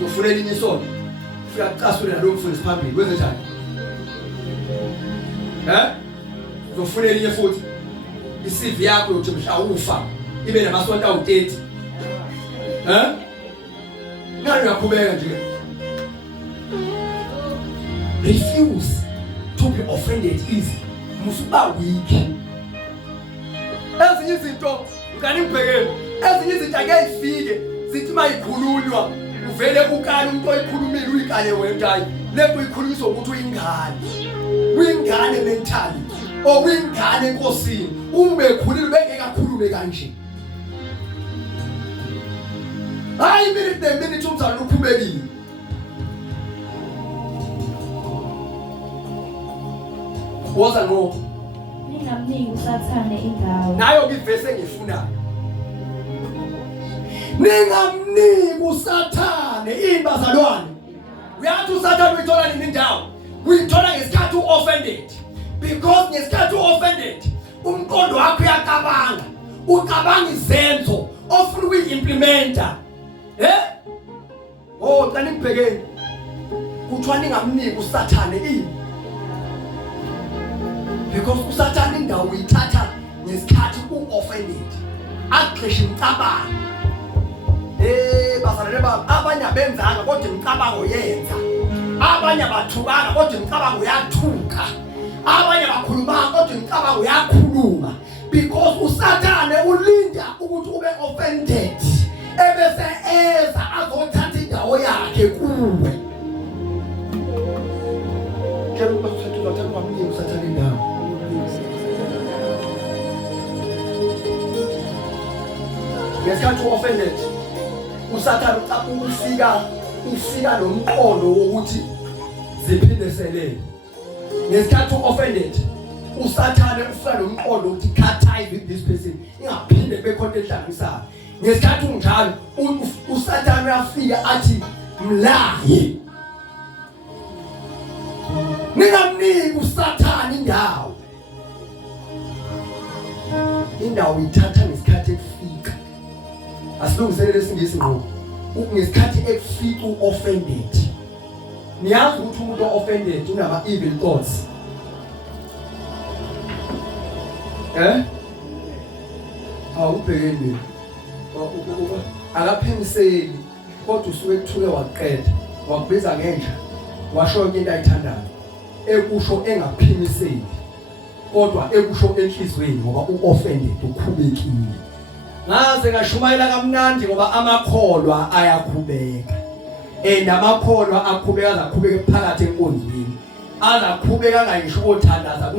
Uzofuna elinye isono. Ufika ucasula lo mfundisi phambili kwenze njani? Uzofuna elinye futhi. I-CV yakho yokuthi mhlawufa ibe namasonto awu-30. Ngani uyakhubeka nje? Refuse to be offended easy. Musuba weak. Ezinye izinto ngani ngibhekele. Ezinye izinto ake zifike zithi mayikhulunywa uvele ukani umuntu oyikhulumile uyikale wentayo. Lento ikhulunyiswa ukuthi uyingane. Uyingane mentally. Uyingane enkosini. Ube ekhulile bengeke akhulume kanje. Hayi minute umzalo uphumekile. Woza no. Ningamniki usathane indawo. Nayo ngivese ngifunayo. Ningamniki usathane imbazalwane. Uyathi usathane uyithola nini indawo? Uyithola ngesikhathi uoffended. Because ngesikhathi uoffended, umqondo wakho uyacabanga. Ucabanga izenzo ofuna ukuyimplementa. Qani ngibhekeni. Kuthiwa ningamniki usathane ini? Because usathane indawo uyithatha ngesikhathi uoffended. Aqeshe imcabango. Basalele baba abanye abenzanga kodwa imcabango yenza. Abanye abathukanga kodwa imcabango yathuka. Abanye bakhuluma kodwa imcabango yakhuluma. Because usathane ulinda ukuthi ube offended. Ebese eza azothatha indawo yakhe kuwe. Kero basithathu bathathu bamnike usathane indawo. Ngesikhathi uoffended, usathane ufika nomqondo wokuthi ziphindeselele. Ngesikhathi uoffended, usathane ufika nomqondo ukuthi cut ties with this person. Ingaphinde bekhonto ehlanganisayo. Ngesikhathi unjalo, usathane uyafika athi mlaye. Ningamniki usathane indawo. Indawo ithatha ngesikhathi efika. Asilungiselele isingisi ngoku. Ngesikhathi efika uoffended. Niyazi ukuthi umuntu offended unama evil thoughts. Awubhekeni. Akaphimiseli kodwa usuke ekuthule waqeda. Wakubiza ngenja. Washo into ayithandayo. Ekusho engaphimiseli. Kodwa ekusho enhlizweni ngoba uoffended ukhubekile. Ngaze ngashumayela kamnandi ngoba amakholwa ayakhubeka. Amakholwa akhubeka azakhubeka phakathi enkonzweni. Azakhubeka ngisho ukuthandaza